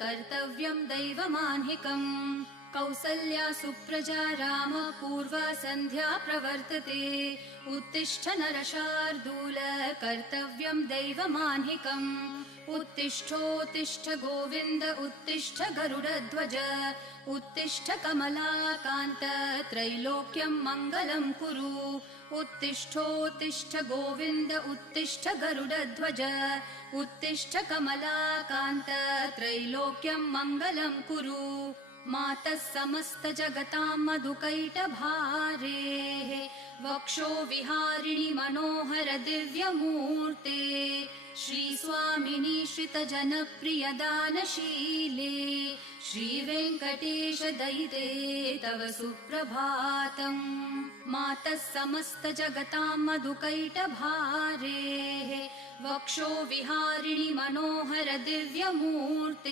कर्तव्यं दैवमान्हिकम् कौसल्या सुप्रजा राम पूर्वा सन्ध्या प्रवर्तते उत्तिष्ठ नरशार्दूल कर्तव्यं दैवमान्हिकम् उत्तिष्ठोत्तिष्ठ गोविन्द उत्तिष्ठ गरुडध्वज उत्तिष्ठ कमलाकान्त त्रैलोक्यं मङ्गलं कुरु उत्तिष्ठोत्तिष्ठ गोविन्द उत्तिष्ठ गरुडध्वज उत्तिष्ठ कमलाकान्त त्रैलोक्यं मङ्गलं कुरु मातः समस्त जगतां मधुकैटभारेः वक्षो विहारिणि मनोहर दिव्यमूर्ते श्रीस्वामिनि श्रितजनप्रिय दानशीले श्रीवेङ्कटेश दयिते तव सुप्रभातम् मातः समस्त जगतां मधुकैटभारेः वक्षो विहारिणि मनोहर दिव्यमूर्ते